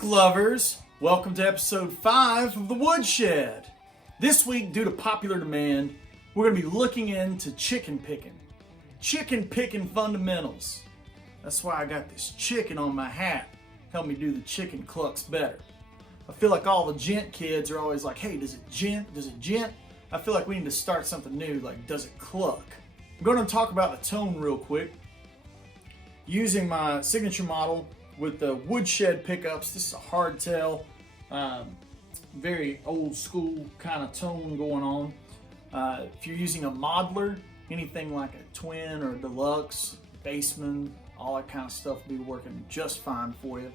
Music lovers, welcome to episode 5 of the Woodshed. This week, due to popular demand, we're going to be looking into chicken picking. Chicken picking fundamentals. That's why I got this chicken on my hat. Help me do the chicken clucks better. I feel like all the gent kids are always like, hey, does it gent? Does it gent? I feel like we need to start something new, like does it cluck? I'm going to talk about the tone real quick. Using my signature model with the Woodshed pickups. This is a hardtail, very old school kind of tone going on. If you're using a modeler, anything like a twin or a deluxe, bassman, all that kind of stuff will be working just fine for you.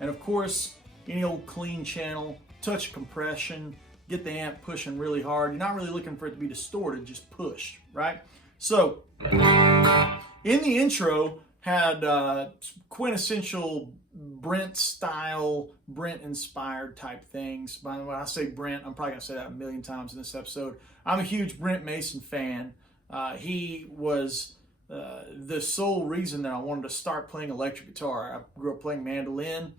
And of course, any old clean channel, touch compression, get the amp pushing really hard. You're not really looking for it to be distorted, just push, right? So, in the intro, had quintessential Brent style, Brent inspired type things. By the way, I say Brent, I'm probably gonna say that a million times in this episode. I'm a huge Brent Mason fan. He was the sole reason that I wanted to start playing electric guitar. I grew up playing mandolin,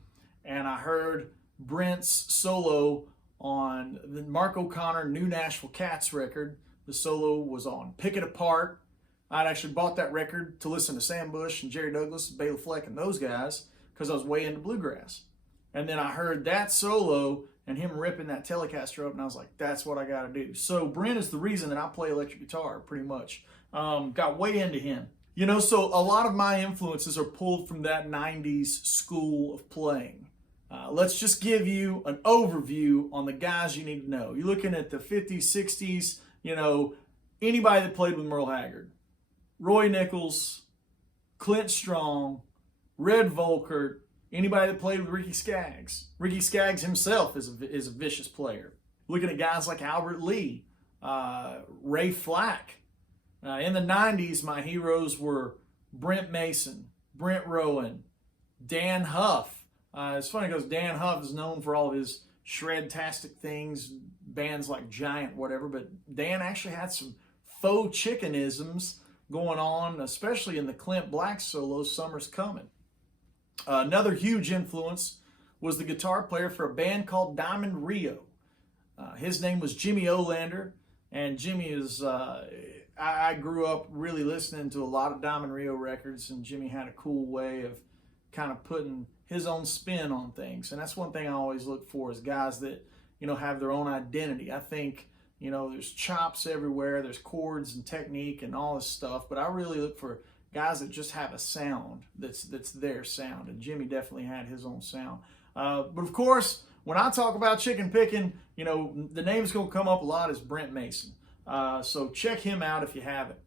and I heard Brent's solo on the Mark O'Connor New Nashville Cats record. The solo was on Pick It Apart. I'd actually bought that record to listen to Sam Bush and Jerry Douglas, Bela Fleck, and those guys because I was way into bluegrass. And then I heard that solo and him ripping that Telecaster up, and I was like, that's what I got to do. So Brent is the reason that I play electric guitar, pretty much. Got way into him. You know, so a lot of my influences are pulled from that 90s school of playing. Let's just give you an overview on the guys you need to know. You're looking at the 50s, 60s, you know, anybody that played with Merle Haggard. Roy Nichols, Clint Strong, Red Volkert, anybody that played with Ricky Skaggs. Ricky Skaggs himself is a vicious player. Looking at guys like Albert Lee, Ray Flack. In the 90s, my heroes were Brent Mason, Brent Rowan, Dan Huff. It's funny because Dan Huff is known for all of his shred-tastic things, bands like Giant, whatever, but Dan actually had some faux chickenisms going on, especially in the Clint Black solo, Summer's Coming. Another huge influence was the guitar player for a band called Diamond Rio. His name was Jimmy Olander, and Jimmy is, I grew up really listening to a lot of Diamond Rio records, and Jimmy had a cool way of kind of putting his own spin on things. And that's one thing I always look for is guys that, you know, have their own identity. I think, you know, there's chops everywhere, there's chords and technique and all this stuff, but I really look for guys that just have a sound that's their sound, and Jimmy definitely had his own sound. But of course, when I talk about chicken picking, you know, the name's going to come up a lot is Brent Mason. So check him out if you haven't.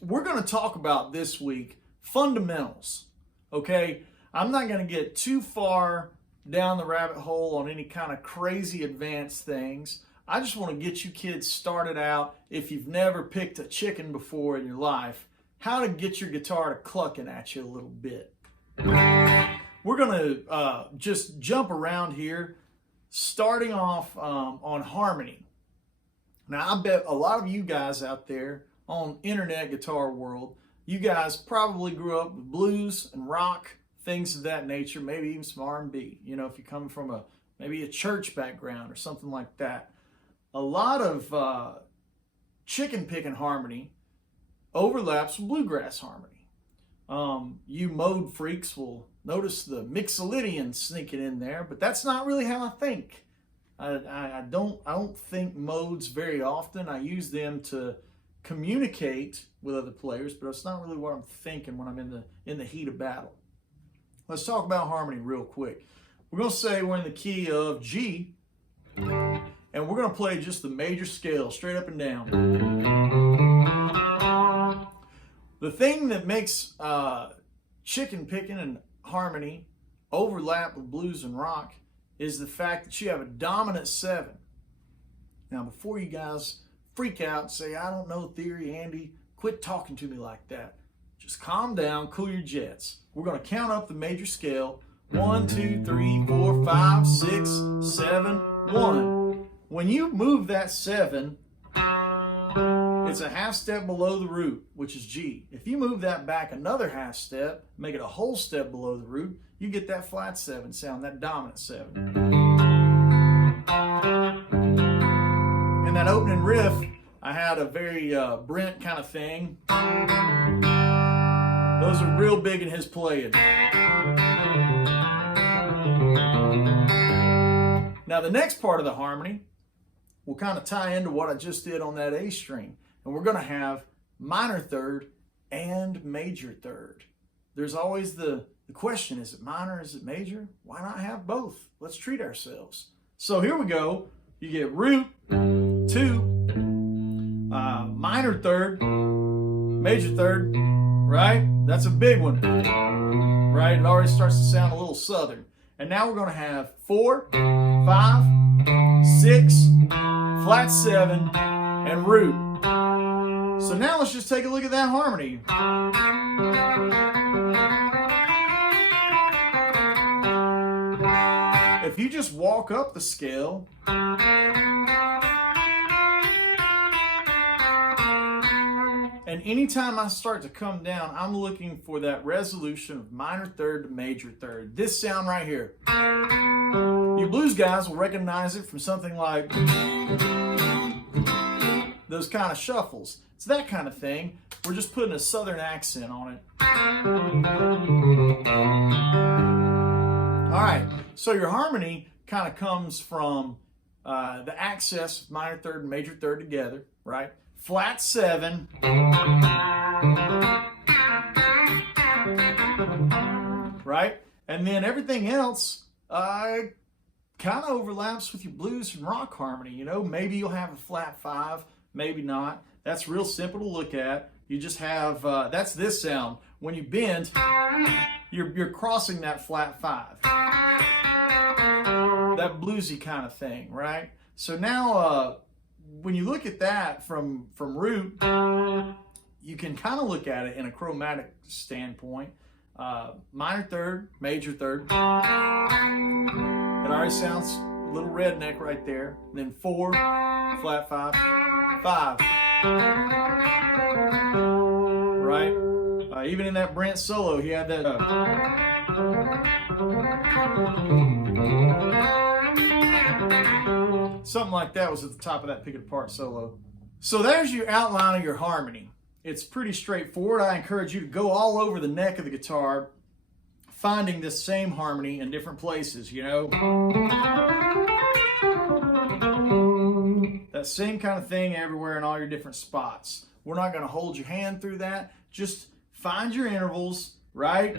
We're going to talk about this week fundamentals, okay? I'm not going to get too far down the rabbit hole on any kind of crazy advanced things. I just want to get you kids started out, if you've never picked a chicken before in your life, how to get your guitar to clucking at you a little bit. We're going to just jump around here, starting off on harmony. Now, I bet a lot of you guys out there on internet guitar world, you guys probably grew up with blues and rock, things of that nature, maybe even some R&B. You know, if you come from maybe a church background or something like that. A lot of chicken picking harmony overlaps with bluegrass harmony. You mode freaks will notice the Mixolydian sneaking in there, but that's not really how I think. I don't think modes very often. I use them to communicate with other players, but it's not really what I'm thinking when I'm in the heat of battle. Let's talk about harmony real quick. We're going to say we're in the key of G, and we're going to play just the major scale, straight up and down. The thing that makes chicken picking and harmony overlap with blues and rock is the fact that you have a dominant 7. Now, before you guys freak out and say, I don't know theory, Andy, quit talking to me like that. Just calm down, cool your jets. We're going to count up the major scale. 1, 2, 3, 4, 5, 6, 7, 1. When you move that 7, it's a half step below the root, which is G. If you move that back another half step, make it a whole step below the root, you get that flat 7 sound, that dominant 7. In that opening riff, I had a very Brent kind of thing. Those are real big in his playing. Now the next part of the harmony will kind of tie into what I just did on that A string. And we're going to have minor third and major third. There's always the question, is it minor, is it major? Why not have both? Let's treat ourselves. So here we go. You get root, 2, minor third, major third, right? That's a big one, right? It already starts to sound a little southern. And now we're going to have 4, 5, 6, flat 7, and root. So now let's just take a look at that harmony. If you just walk up the scale, and anytime I start to come down, I'm looking for that resolution of minor third to major third. This sound right here. You blues guys will recognize it from something like those kind of shuffles. It's that kind of thing. We're just putting a southern accent on it. All right, so your harmony kind of comes from the access of minor third and major third together, right? Flat 7, right? And then everything else kind of overlaps with your blues and rock harmony. You know, maybe you'll have a flat 5, maybe not. That's real simple to look at. You just have, that's this sound. When you bend, you're crossing that flat 5. That bluesy kind of thing, right? So now, when you look at that from root, you can kind of look at it in a chromatic standpoint. Minor third, major third. It already sounds a little redneck right there. And then 4, flat 5, 5. Right? Even in that Brent solo, he had that. Something like that was at the top of that Pick It Apart solo. So there's your outline of your harmony. It's pretty straightforward. I encourage you to go all over the neck of the guitar, finding this same harmony in different places, you know. That same kind of thing everywhere in all your different spots. We're not going to hold your hand through that. Just find your intervals, right?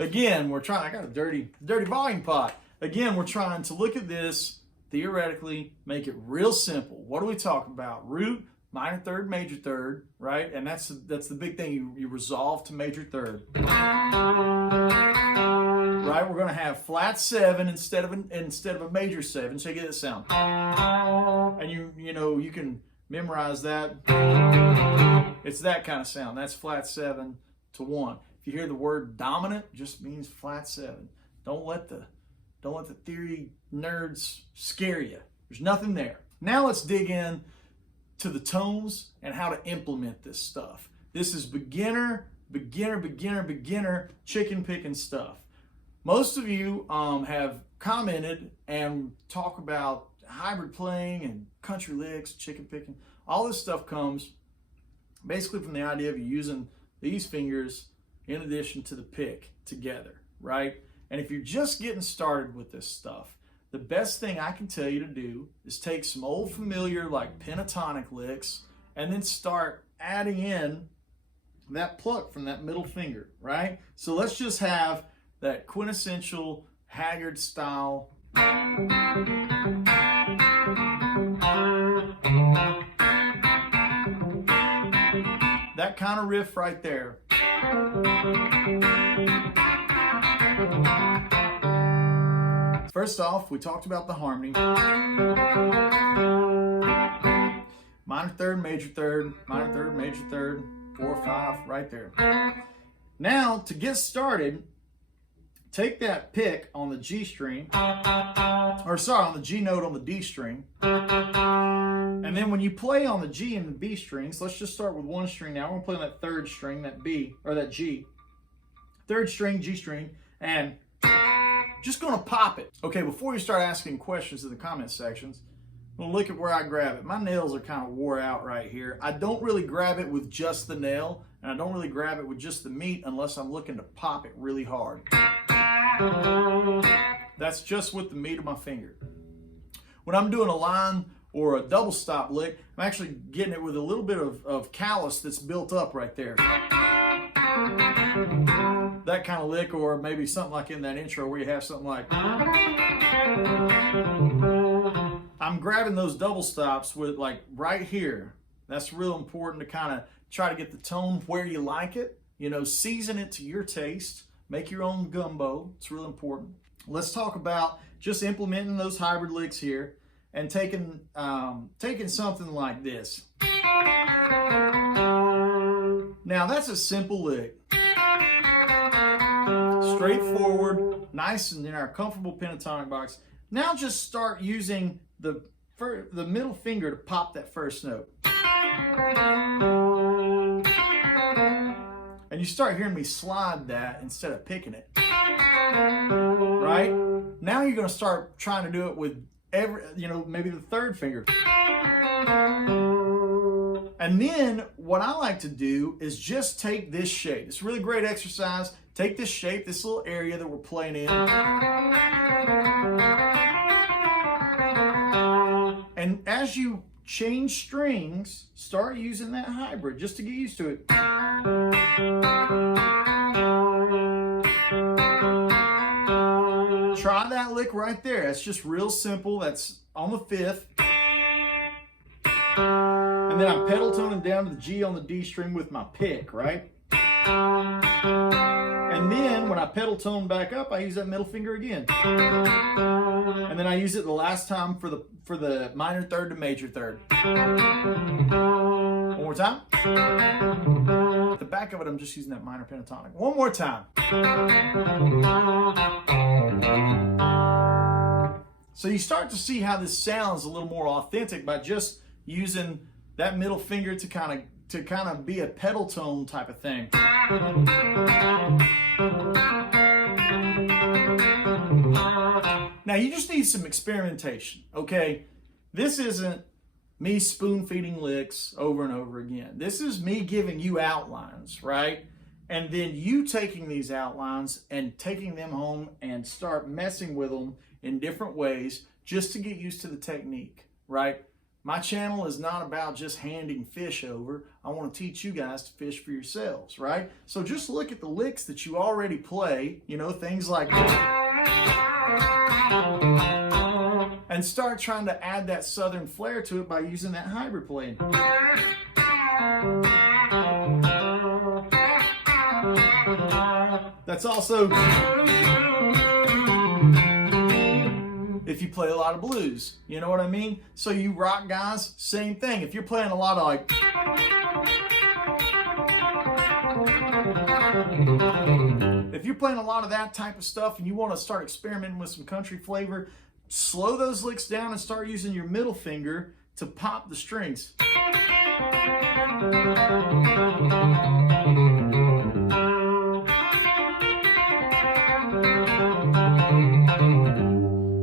Again, we're trying, I got a dirty volume pot. Again, we're trying to look at this theoretically, make it real simple. What are we talking about? Root, minor third, major third, right? And that's the big thing. You resolve to major third. Right? We're going to have flat 7 instead of a major 7. So you get the sound. And you know, you can memorize that. It's that kind of sound. That's flat 7 to 1. If you hear the word dominant, it just means flat 7. Don't let the theory nerds scare you. There's nothing there. Now let's dig in to the tones and how to implement this stuff. This is beginner chicken picking stuff. Most of you have commented and talk about hybrid playing and country licks, chicken picking. All this stuff comes basically from the idea of you using these fingers in addition to the pick together, right? And if you're just getting started with this stuff, the best thing I can tell you to do is take some old familiar like pentatonic licks and then start adding in that pluck from that middle finger, right? So let's just have that quintessential Haggard style. That kind of riff right there. First off, we talked about the harmony. Minor third, major third, minor third, major third, 4, 5, right there. Now, to get started, take that pick on the G string, or sorry, on the G note on the D string, and then when you play on the G and the B strings, let's just start with one string now. We're gonna play on that third string, that B, or that G. Third string, G string, and just gonna pop it. Okay, before you start asking questions in the comment sections, I'm gonna look at where I grab it. My nails are kind of wore out right here. I don't really grab it with just the nail, and I don't really grab it with just the meat unless I'm looking to pop it really hard. That's just with the meat of my finger. When I'm doing a line or a double stop lick, I'm actually getting it with a little bit of callus that's built up right there. That kind of lick, or maybe something like in that intro where you have something like, I'm grabbing those double stops with like right here. That's real important to kind of try to get the tone where you like it. You know, season it to your taste. Make your own gumbo. It's real important. Let's talk about just implementing those hybrid licks here and taking something like this. Now that's a simple lick. Straightforward, nice and in our comfortable pentatonic box. Now just start using the middle finger to pop that first note. And you start hearing me slide that instead of picking it. Right? Now you're going to start trying to do it with maybe the third finger. And then what I like to do is just take this shape. It's a really great exercise. Take this shape, this little area that we're playing in. And as you change strings, start using that hybrid just to get used to it. Try that lick right there. That's just real simple. That's on the fifth. And then I'm pedal toning down to the G on the D string with my pick, right? And then when I pedal tone back up, I use that middle finger again. And then I use it the last time for the minor third to major third. One more time. At the back of it, I'm just using that minor pentatonic. One more time. So you start to see how this sounds a little more authentic by just using that middle finger to kind of be a pedal tone type of thing. Now you just need some experimentation, okay? This isn't me spoon feeding licks over and over again. This is me giving you outlines, right? And then you taking these outlines and taking them home and start messing with them in different ways just to get used to the technique, right? My channel is not about just handing fish over. I want to teach you guys to fish for yourselves, right? So just look at the licks that you already play, things like and start trying to add that southern flair to it by using that hybrid playing. That's also if you play a lot of blues, you know what I mean? So you rock guys, same thing. If you're playing a lot of like, if you're playing a lot of that type of stuff and you want to start experimenting with some country flavor, slow those licks down and start using your middle finger to pop the strings.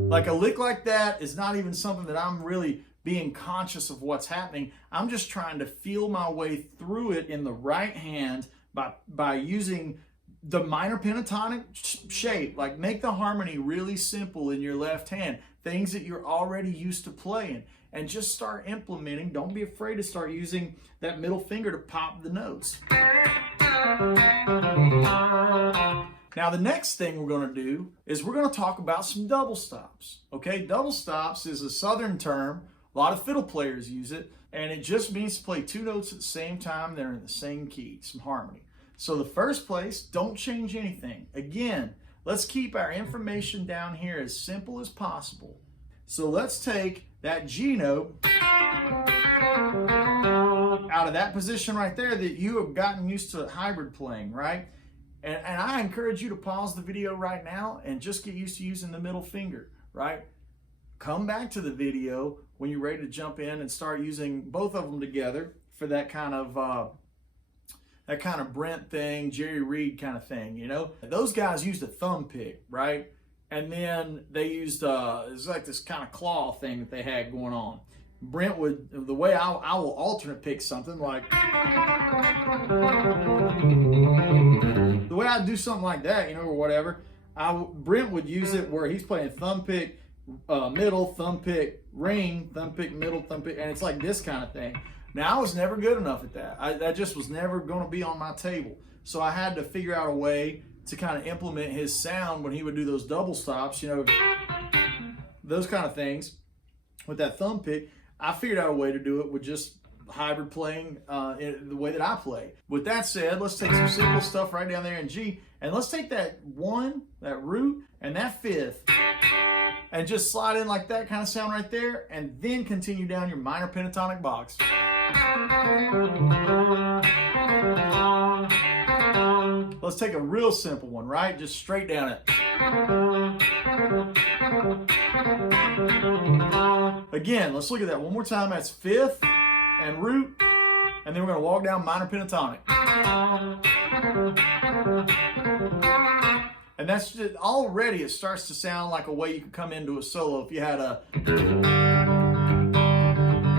Like a lick like that is not even something that I'm really being conscious of what's happening. I'm just trying to feel my way through it in the right hand by using the minor pentatonic shape. Like make the harmony really simple in your left hand, things that you're already used to playing, and just start implementing. Don't be afraid to start using that middle finger to pop the notes. Now the next thing we're going to do is we're going to talk about some double stops. Okay, double stops is a southern term. A lot of fiddle players use it, and it just means to play two notes at the same time. They're in the same key, some harmony. So the first place, don't change anything. Again, let's keep our information down here as simple as possible. So let's take that G note out of that position right there that you have gotten used to hybrid playing, right? And I encourage you to pause the video right now and just get used to using the middle finger, right? Come back to the video when you're ready to jump in and start using both of them together for that kind of Brent thing, Jerry Reed kind of thing, you know? Those guys used a thumb pick, right? And then they used, it's like this kind of claw thing that they had going on. Brent would, the way I will alternate pick something like, the way I do something like that, you know, or whatever, Brent would use it where he's playing thumb pick, middle, thumb pick, ring, thumb pick, middle, thumb pick, and it's like this kind of thing. Now, I was never good enough at that. That just was never going to be on my table. So I had to figure out a way to kind of implement his sound when he would do those double stops, you know, those kind of things with that thumb pick. I figured out a way to do it with just hybrid playing the way that I play. With that said, let's take some simple stuff right down there in G, and let's take that one, that root, and that fifth, and just slide in like that kind of sound right there, and then continue down your minor pentatonic box. Let's take a real simple one, right? Just straight down it. Again, let's look at that one more time. That's fifth and root, and then we're going to walk down minor pentatonic. And that's just, already it starts to sound like a way you could come into a solo if you had a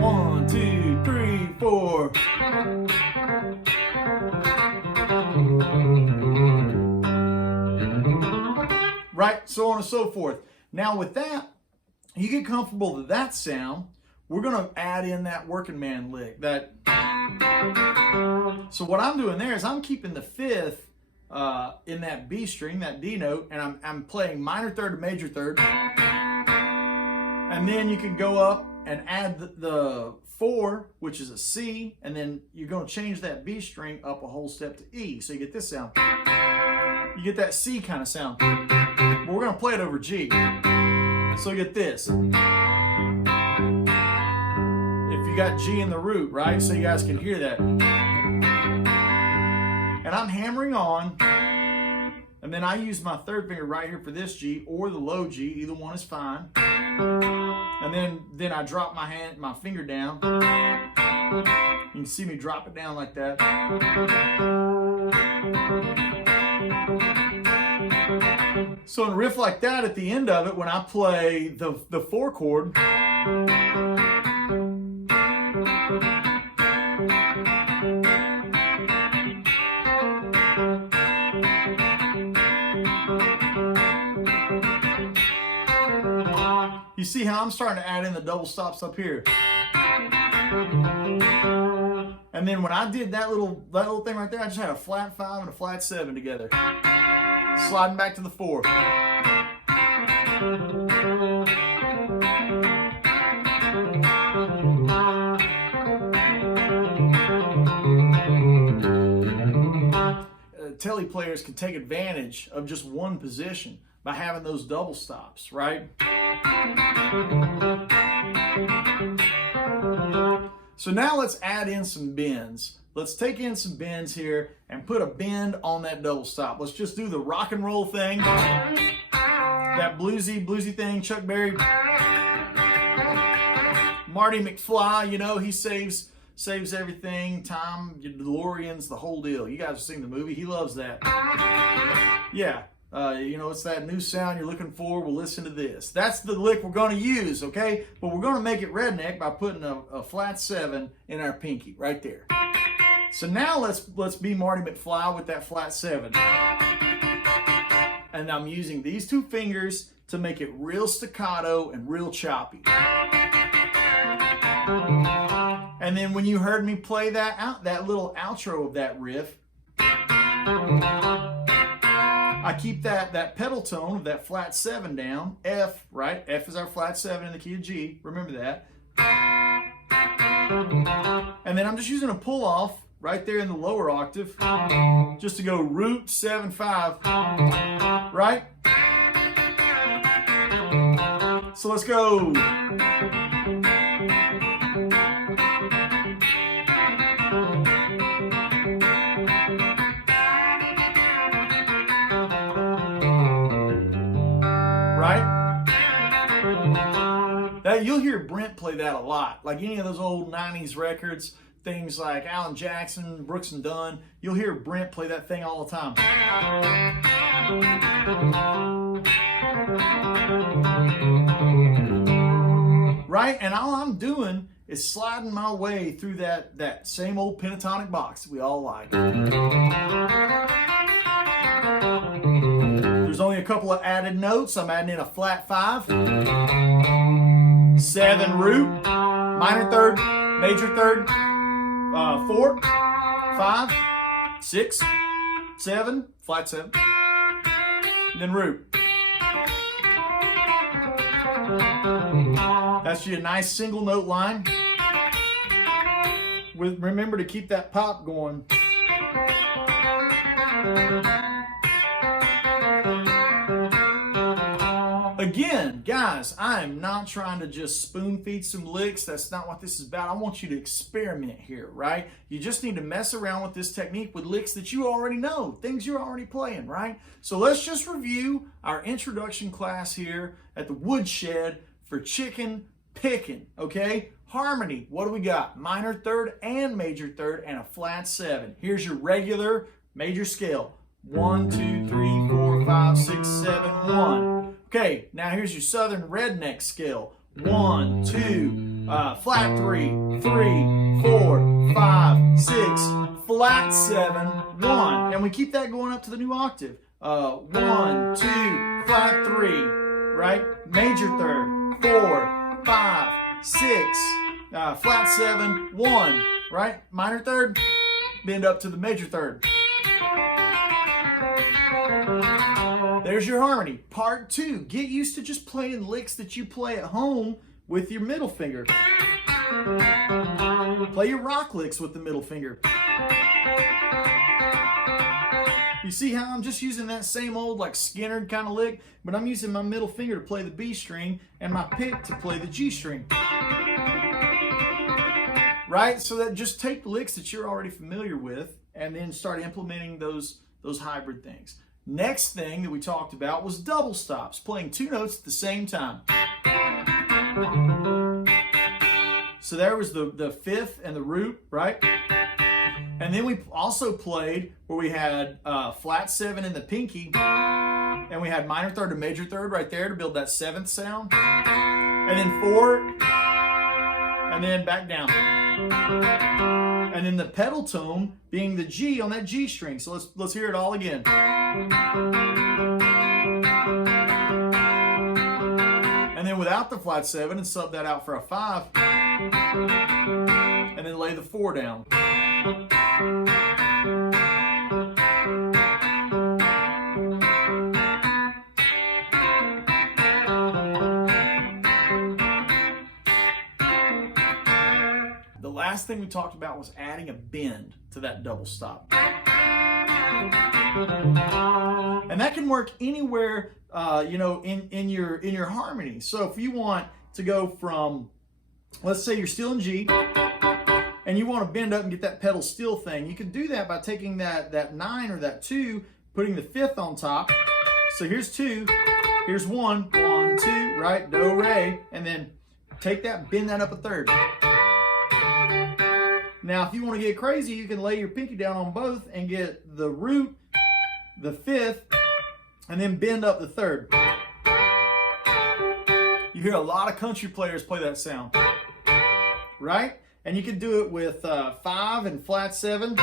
1, 2, 3, 4. Right, so on and so forth. Now with that, you get comfortable with that sound. We're going to add in that Workingman Lick. So what I'm doing there is I'm keeping the fifth in that B string, that D note, and I'm playing minor third to major third. And then you can go up and add the 4, which is a C, and then you're going to change that B string up a whole step to E. So you get this sound. You get that C kind of sound. But we're going to play it over G. So you get this. If you got G in the root, right? So you guys can hear that. And I'm hammering on, and then I use my third finger right here for this G or the low G. Either one is fine. And then I drop my finger down. You can see me drop it down like that. So in a riff like that, at the end of it, when I play the 4 chord, you see how I'm starting to add in the double stops up here. And then when I did that little thing right there, I just had a flat 5 and a flat 7 together. Sliding back to the 4. Tele players can take advantage of just one position by having those double stops, right? So now let's add in some bends. Let's take in some bends here and put a bend on that double stop. Let's just do the rock and roll thing. That bluesy thing, Chuck Berry. Marty McFly, you know, he saves everything. Tom, DeLoreans, the whole deal. You guys have seen the movie. He loves that. Yeah. You know, it's that new sound you're looking for. We'll listen to this. That's the lick we're going to use, okay? But we're going to make it redneck by putting a flat 7 in our pinky right there. So now let's be Marty McFly with that flat 7. And I'm using these 2 fingers to make it real staccato and real choppy. And then when you heard me play that little outro of that riff, I keep that pedal tone of that flat 7 down, F, right? F is our flat 7 in the key of G, remember that. And then I'm just using a pull off right there in the lower octave, just to go root 7 5, right? So let's go. You'll hear Brent play that a lot. Like any of those old 90s records, things like Alan Jackson, Brooks and Dunn, you'll hear Brent play that thing all the time. Right? And all I'm doing is sliding my way through that same old pentatonic box that we all like. There's only a couple of added notes. I'm adding in a flat 5, 7 root, minor third, major third, 4, 5, 6, 7, flat 7, then root. That's your nice single note line. Remember to keep that pop going. Again, guys, I am not trying to just spoon feed some licks. That's not what this is about. I want you to experiment here, right? You just need to mess around with this technique with licks that you already know, things you're already playing, right? So let's just review our introduction class here at the Woodshed for chicken picking, okay? Harmony, what do we got? Minor third and major third and a flat 7. Here's your regular major scale. 1, 2, 3, 4, 5, 6, 7, 1. Okay, now here's your Southern redneck scale. 1, 2, flat 3, 3, 4, 5, 6, flat 7, 1. And we keep that going up to the new octave. 1, 2, flat 3, right? Major third, 4, 5, 6, flat 7, 1, right? Minor third, bend up to the major third. There's your harmony. Part 2. Get used to just playing licks that you play at home with your middle finger. Play your rock licks with the middle finger. You see how I'm just using that same old like Skinner kind of lick, but I'm using my middle finger to play the B string and my pick to play the G string. Right? So that just take licks that you're already familiar with and then start implementing those hybrid things. Next thing that we talked about was double stops, playing 2 notes at the same time. So there was the fifth and the root, right? And then we also played where we had flat 7 in the pinky, and we had minor third and major third right there to build that 7th sound. And then 4, and then back down. And then the pedal tone being the G on that G string. So let's hear it all again. And then without the flat 7 and sub that out for a 5. And then lay the 4 down. The last thing we talked about was adding a bend to that double stop. And that can work anywhere, in your harmony. So if you want to go from, let's say you're still in G, and you want to bend up and get that pedal steel thing, you can do that by taking that 9 or that 2, putting the 5th on top. So here's 2, here's 1, 1, 2, right? Do, re, and then take that, bend that up a third. Now, if you want to get crazy, you can lay your pinky down on both and get the root, the 5th, and then bend up the 3rd. You hear a lot of country players play that sound, right? And you can do it with 5 and flat 7.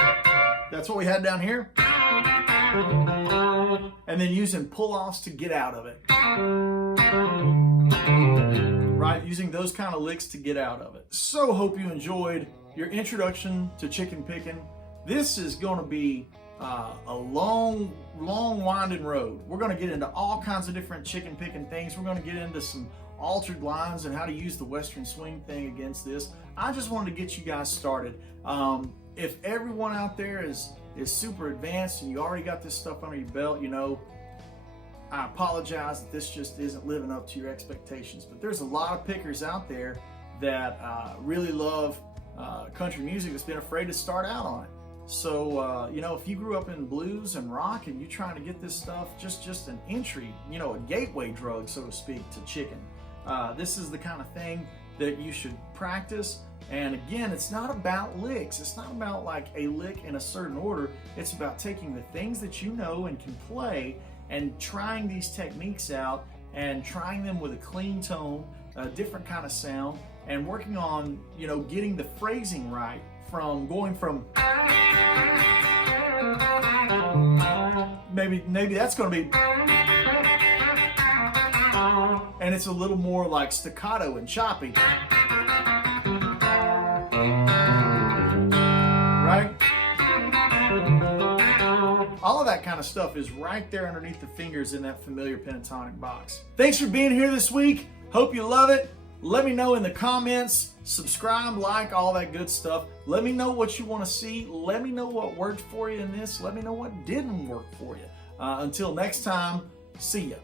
That's what we had down here. And then using pull-offs to get out of it. Right? Using those kind of licks to get out of it. So hope you enjoyed your introduction to chicken picking. This is going to be a long winding road. We're going to get into all kinds of different chicken picking things. We're going to get into some altered lines and how to use the Western swing thing against this. I just wanted to get you guys started. If everyone out there is super advanced and you already got this stuff under your belt, I apologize that this just isn't living up to your expectations. But there's a lot of pickers out there that really love country music that's been afraid to start out on it. So, if you grew up in blues and rock and you're trying to get this stuff, just an entry, a gateway drug, so to speak, to chicken. This is the kind of thing that you should practice. And again, it's not about licks. It's not about like a lick in a certain order. It's about taking the things that you know and can play and trying these techniques out and trying them with a clean tone, a different kind of sound, and working on, you know, getting the phrasing right, from going from maybe that's going to be, and it's a little more like staccato and choppy. Right? All of that kind of stuff is right there underneath the fingers in that familiar pentatonic box. Thanks for being here this week. Hope you love it. Let me know in the comments. Subscribe, like, all that good stuff. Let me know what you want to see. Let me know what worked for you in this. Let me know what didn't work for you. Until next time, see ya.